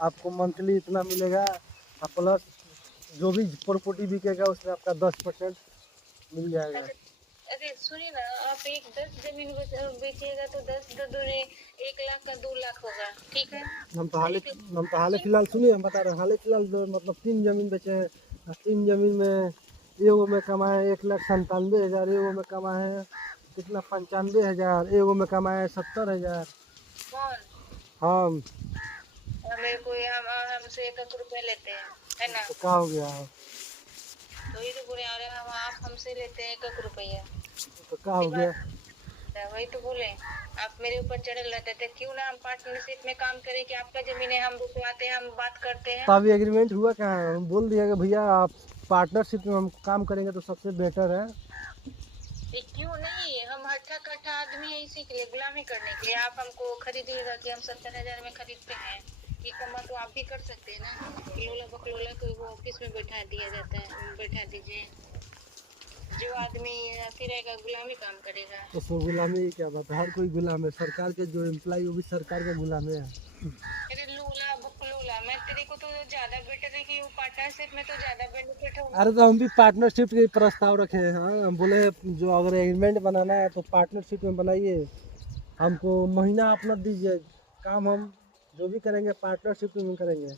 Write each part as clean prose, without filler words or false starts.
आपको मंथली इतना मिलेगा, प्लस जो भी प्रॉपर्टी बिकेगा उसमें आपका 10% मिल जाएगा। अरे सुनिए ना, आप एक 10 जमीन बेचिएगा तो 10 दो दूनी 1 लाख का 2 लाख होगा, ठीक है। हम तो हाल फिलहाल सुनिए, हम बता रहे हैं, हाल फिलहाल मतलब 3 जमीन बेचे हैं। 3 जमीन में एगो में कमाए 1,97,000, एगो में कमाए कितना 95,000, एगो में कमाए 70,000। कौन? हम मेरे को हमसे 1 रुपया लेते हैं, है ना। तो क्या हो गया? तो ये तो बोले आ रहे हम, आप हमसे लेते हैं 1 रुपया, तो क्या हो गया? वही तो बोले। आप मेरे ऊपर चढ़ल रहते थे, क्यों ना हम पार्टनरशिप में काम करें कि आपका जमीन है, हम रुकवाते हैं, हम बात करते हैं। तो अभी एग्रीमेंट हुआ क्या है? हम बोल दिया कि भैया आप पार्टनरशिप में हम काम करेंगे तो सबसे बेटर है। क्यों नहीं, हम हट्ठा कट्ठा आदमी है इसी के लिए, गुलामी करने के लिए। आप हमको खरीदिएगा कि हम 70,000 में खरीदते हैं, ये कमा तो आप भी कर सकते हैं ना। लोला बकलोला को वो ऑफिस में बैठा दिया जाता है, बैठा दीजिए। जो आदमी ऐसी रहेगा गुलामी काम करेगा। उसमें गुलामी की क्या बात है? हर कोई गुलाम है, सरकार के जो एम्प्लॉय वो भी सरकार का गुलाम है। अरे लोला बकलोला, मैं तेरे को तो ज्यादा बेटर है कि वो पार्टनरशिप में तो ज्यादा बेनिफिट होगा। अरे तो हम भी पार्टनरशिप के प्रस्ताव रखे हैं। हाँ, हम बोले जो अगर एग्रीमेंट बनाना है तो पार्टनरशिप में बनाइए, हमको महीना अपना दीजिए, काम हम जो भी करेंगे पार्टनरशिप में करेंगे।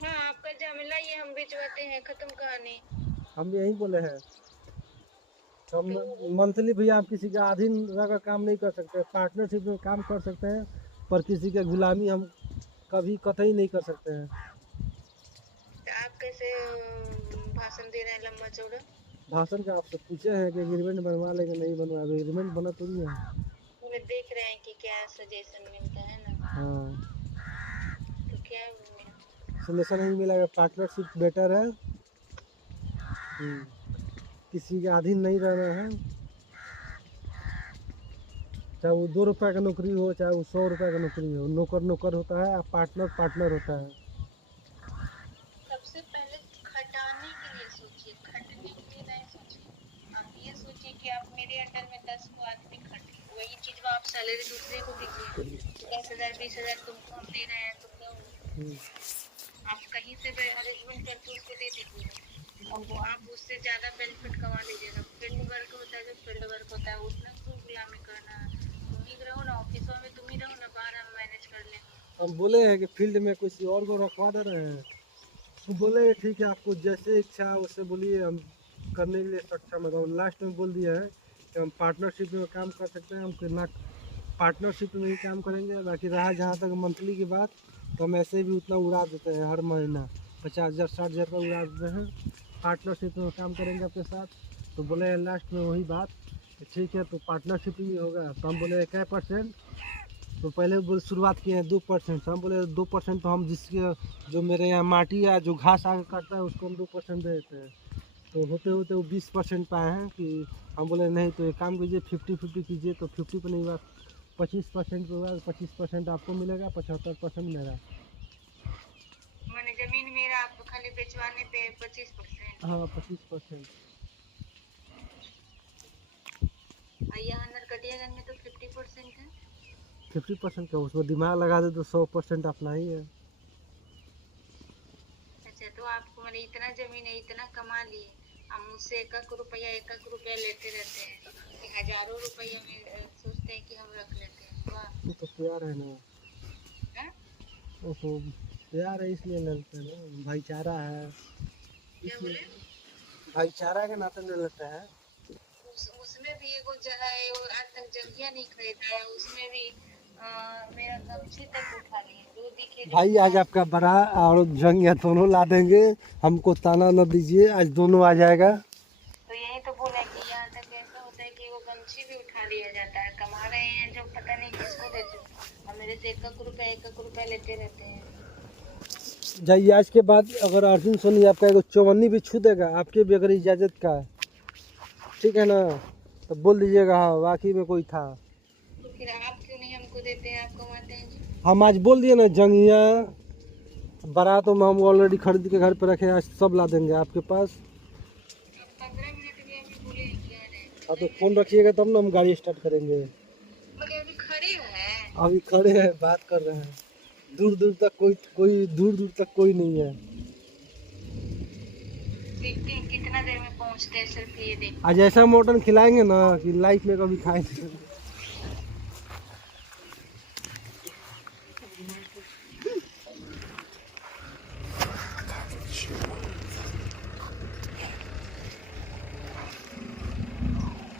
हाँ, आपका जमीला ये हम भिजवाते हैं, खत्म कहानी। हम यही बोले हैं। हम तो मंथली भैया आप किसी का अधीन रहकर काम नहीं कर सकते, पार्टनरशिप में काम कर सकते हैं, पर किसी का गुलामी हम कभी कतई नहीं कर सकते हैं। आप कैसे भाषण दे रहे हैं लंबा चौड़ा। भाषण का आपसे पूछे हैं कि एग्रीमेंट बनवा लेंगे, नहीं बनवा, एग्रीमेंट बना थोड़ी है। वो देख रहे हैं कि क्या सजेशन मिलता है ना। हाँ, तो क्या मिला? सलेशन नहीं मिलेगा, पार्टनरशिप बेटर है। किसी के अधीन नहीं रहना है, चाहे वो 2 रुपये का नौकरी हो, चाहे वो 100 रुपये का नौकरी हो, नौकर नौकर होता है, पार्टनर पार्टनर होता है। सबसे पहले खटाने के लिए सोचिए, खटने के लिए नहीं सोचिए। आप ये सोचिए कि आप मेरे अंडर में 10 को आदमी खटे, वही चीज में आप सैलरी दूसरे को दीजिए। 10,000 20,000 तुमको हम दे रहे हैं तो क्या होगा? आप कहीं से भी अरेंजमेंट करके उसको दे दीजिए और वो आप उससे ज्यादा बेनिफिट कमा लीजिएगा। फील्ड वर्क होता है, जो फील्ड वर्क होता है उसमें क्यों गुलामी करना। तुम ही रहो ना ऑफिसों में, तुम ही रहो ना, बाहर हम मैनेज कर लें। हम बोले हैं कि फील्ड में किसी और को रखवा दे रहे हैं, तो बोले ठीक है आपको जैसे इच्छा है उससे बोलिए, हम करने के लिए सक्षम है। तो लास्ट में बोल दिया है कि हम पार्टनरशिप में काम कर सकते हैं, हम ना पार्टनरशिप में ही काम करेंगे। बाकी रहा जहाँ तक मंथली की बात, तो हम ऐसे भी उतना उड़ा देते हैं, हर महीना 50,000 60,000 का उड़ा देते हैं। पार्टनरशिप में काम करेंगे आपके साथ, तो बोले लास्ट में वही बात कि ठीक है तो पार्टनरशिप ही होगा। तो हम बोले क्या परसेंट, तो पहले बोले शुरुआत किए हैं 2%, हम बोले 2% तो हम जिसके जो मेरे यहाँ माटी या जो घास आगे काटता है उसको हम 2% दे देते हैं। तो होते होते वो 20% पाए हैं कि हम बोले नहीं तो एक काम कीजिए 50-50 कीजिए, तो 50 पर नहीं हुआ, 25% होगा, 25% आपको मिलेगा, 75% मेरा। मैंने जमीन मेरा, आप खाली बेचवाने पे 25%। हाँ 25%। और यहाँ नरकटियागंज में तो 50% है। 50% का उसमें दिमाग लगा दे तो 100% अपना ही है। अच्छा, तो आपको मैंने इतना जमीन है, इतना कमा लिए, हम मुझसे 1 रुपया लेते रहते हैं कि हजारों रुपया में सोचते हैं कि हम रख लेते हैं। वाह। वो तो प्यार है ना, हैं? वो तो प्यार है इसलिए लेते हैं ना, भाईचारा है क्या इसलिए, बोले? भाईचारा के नाते ले लेते हैं। उसमें भी एगो जगह है, वो आज तक जगह नहीं खरीदा है, उसमें भी मेरा गमछी तक उठा लिए, जो दिखे भाई आज आपका बड़ा और जंग दोनों ला देंगे, हमको ताना न दीजिए, आज दोनों आ जाएगा। तो यही तो बोले कि यहाँ तक ऐसा होता है कि वो गमछी भी उठा लिया जाता है। कमा रहे हैं जो पता नहीं किसको देते हो, और मेरे से 1 रुपया लेते रहते हैं। जाइए आज के बाद अगर अर्जुन सोनी आपका एगो चौवन्नी भी छू देगा आपके भी अगर इजाज़त का, ठीक है ना, तो बोल दीजिएगा हाँ वाकई में कोई था। तो फिर आप क्यों नहीं हमको देते हैं, आप कमाते हैं जी। हम आज बोल दिए ना जंगिया बारातों में हम ऑलरेडी खरीद के घर पे रखे हैं, आज सब ला देंगे आपके पास। अब 15 मिनट भी अभी बोले हैं कि आ रहे हैं, हाँ तो 15 फ़ोन मिनट रखिएगा तब ना हम गाड़ी स्टार्ट करेंगे। मगर अभी खड़े हैं। अभी खड़े हैं बात कर रहे हैं। दूर दूर तक कोई नहीं है। देखते हैं कितना देर में पहुंचते हैं, सिर्फ ये देखते आज ऐसा मटन खिलाएंगे ना कि लाइफ में कभी खाए नहीं।